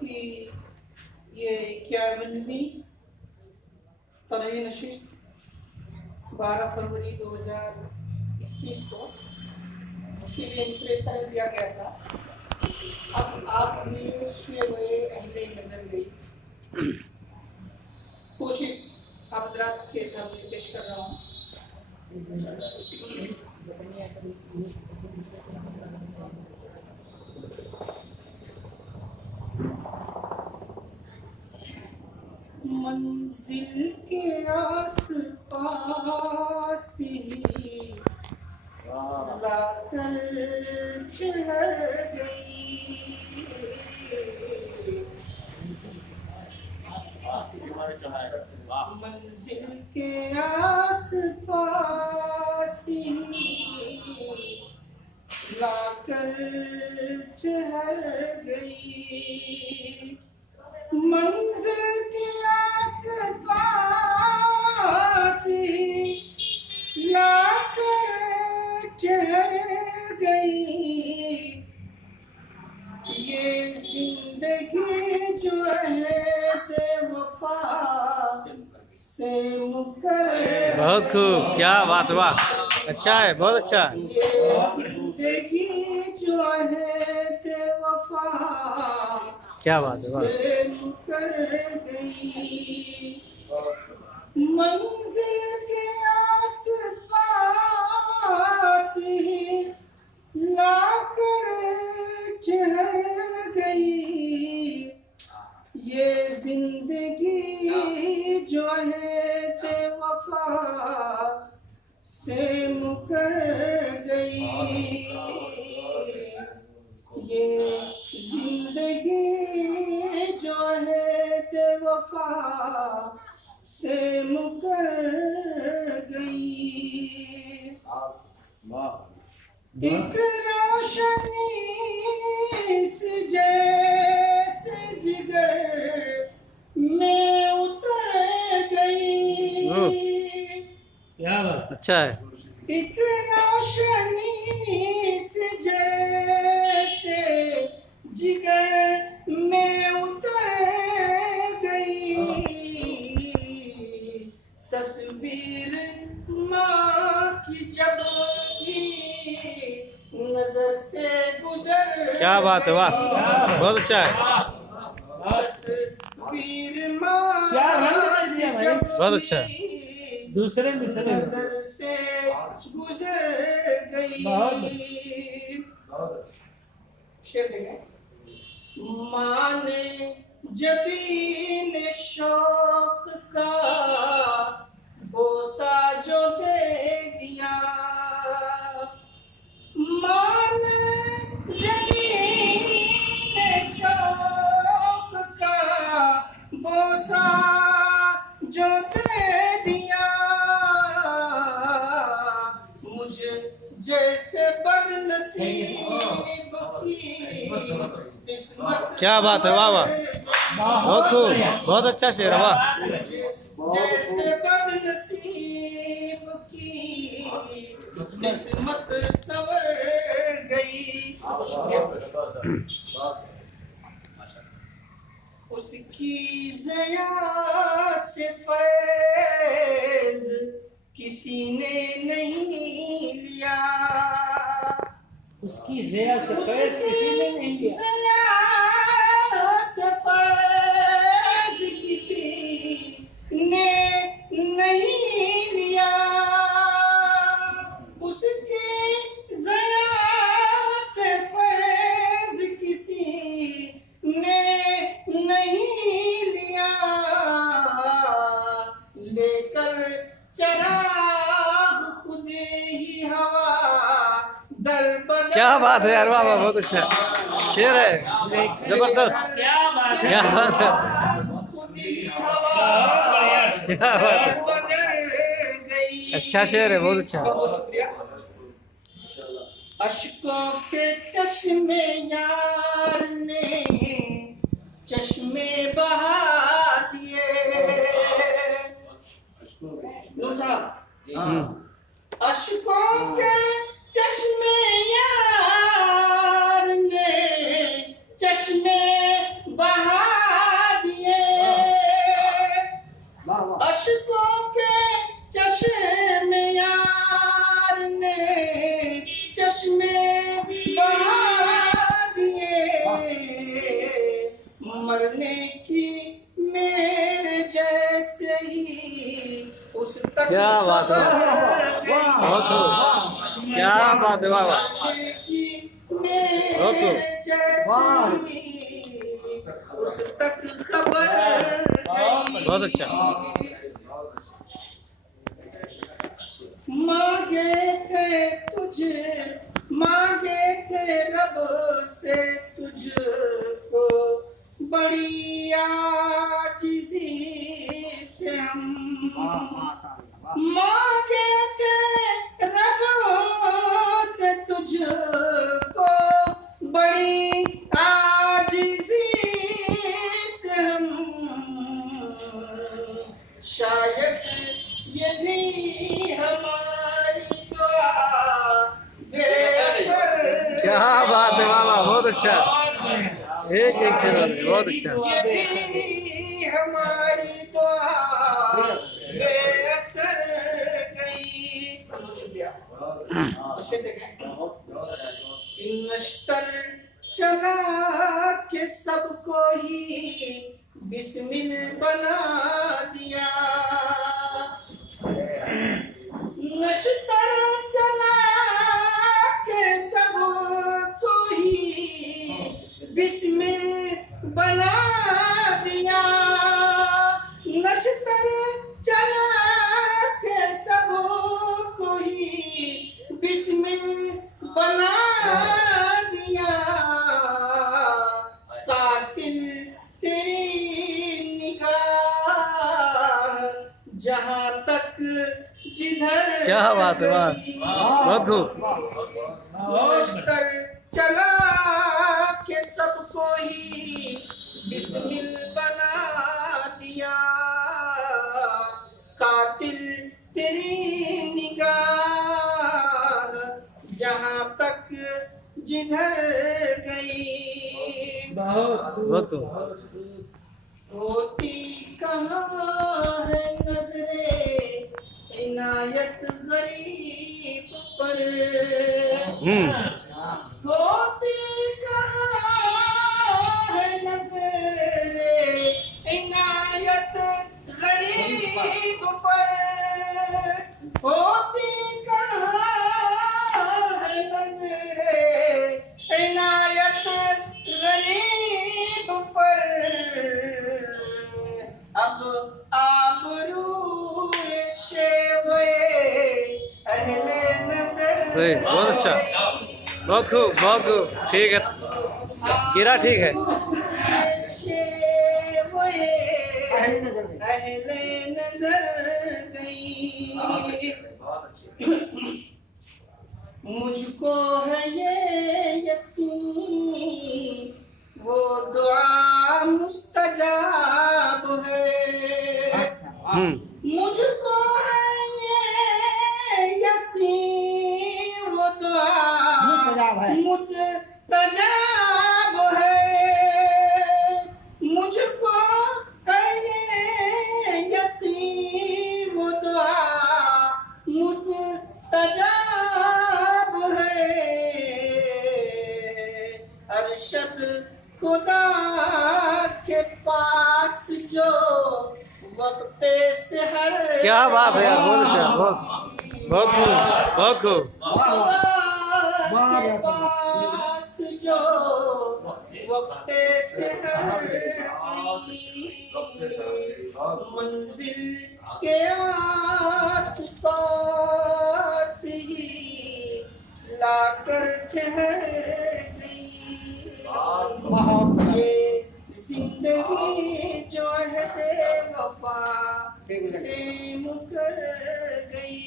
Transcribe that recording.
की ये 51वीं तरह नशिस्त 12 फरवरी 2021 को, जिसके लिए मिसरे तरह दिया गया था। अब आप में शेवे अहले नजर गई कोशिश आप हजरात के सामने पेश कर रहा हूँ। मंजिल के आस-पास ही लाकर ठहर गई, मंजिल के आस-पास ही लाकर ठहर गई, मंजिल के आस-पास ही लाकर ठहर गई। ये जिंदगी जो है बेवफा से मुकर, बहुत खूब, क्या बात, वाह, अच्छा है, बहुत अच्छा है। ये जिंदगी जो है बेवफा क्या बात है, वाह। से मुकर गई, मंजिल के आस-पास ही लाकर ठहर गई। ये जिंदगी जो है बेवफा से मुकर गई, ये जिंदगी जो है बेवफा से मुकर गई। एक रोशनी से जैसे जिगर में उतर गई, क्या बात, अच्छा है। एक रोशनी से जैसे जिगर में उतर गई, तस्वीर माँ की जब भी नजर से गुजर, क्या बात है, वाह, बहुत अच्छा है, तस्वीर माँ की जब बहुत अच्छा है। दूसरे मिसरे नजर से गुजर गई। शेर देंगे। माँ ने जबीन शौक का बोसा जो दे दिया, माँ ने जबीन शौक का बोसा जो दे दिया, मुझे जैसे बदनसीब की किस्मत, क्या बात है, वाह वाह, बहुत खूब, बहुत अच्छा शेर है, वाह। जैसे बदनसीब की किस्मत संवर गई। उसकी ज़या से फैज़ किसी ने नहीं लिया, उसकी ज़या से फैज़ किसी ने नहीं लिया, ज़या से फैज़ किसी ने नहीं लिया, उसकी ज़या से फैज़ किसी ने नहीं लिया, लेकर चराग खुद ही हवा दर बदर। क्या बात है यार, वाह वाह, बहुत अच्छा शेर है, जबरदस्त, क्या बात है, क्या बात है, खुद ही हवा क्या बात है, बदल गई। अच्छा शेर है, बहुत अच्छा। बहुत शुक्रिया। अश्कों के चश्मे यार ने चश्मे बहा दिए, अश्कों के चश्मे यार ने चश्मे बहा मरने की मेरे जैसे ही उस तक क्या बात है। खबर गई। बहुत खूब। क्या बात है, वाह वाह। मरने की बहुत खूब। मेरे जैसे ही उस तक खबर गई। बहुत अच्छा। मांगे थे रब से तुझको बड़ी आजिज़ी से हम मांगे थे रब से तुझको बड़ी आजिज़ी से हम शायद ये भी हमारी दुआ बेअसर क्या बात है, वाह वाह, बहुत अच्छा। एक शेर बहुत अच्छा। ये भी हमारी दुआ बेअसर गई। इन नश्तर चला के सबको ही बिस्मिल बना दिया। नश्तर चला के सबको ही बिस्मिल बना दिया। नश्तर चला के सबको ही बिस्मिल बना दिया। कातिल तेरी निगाह जहां तक जिधर क्या बात है, वाह, बहुत खूब। नश्तर चला के सबको ही बिस्मिल बना दिया। कातिल तेरी निगाह जहां तक जिधर गई। बहुत खूब। होती कहाँ है नजरे इनायत गरीब पर। होती कहाँ है नजरे इनायत गरीब पर। होती कहाँ है नजरे इनायत गरीब पर। अब आबरूए शेवे अहले नजर सही, बहुत अच्छा। बहुत खूब, बहुत खूब। ठीक है, गिरा ठीक है। शेवे अहले नजर गई। मुझको है ये यकीन वो दुआ मुस्तजाब है। मुझको है ये यकीन वो दुआ मुस्तजाब है। मुझको है ये यकीन वो दुआ मुस्तजाब है। अरशद खुदा के पास जो वक्ते से हर क्या बात है यार, बहुत अच्छा। बहुत खूब, बहुत खूब। खुदा के पास जो वक्ते से हर मंजिल के आस पास ही लाकर ठहर गई। ये जिंदगी जो है बेवफा से मुकर गई।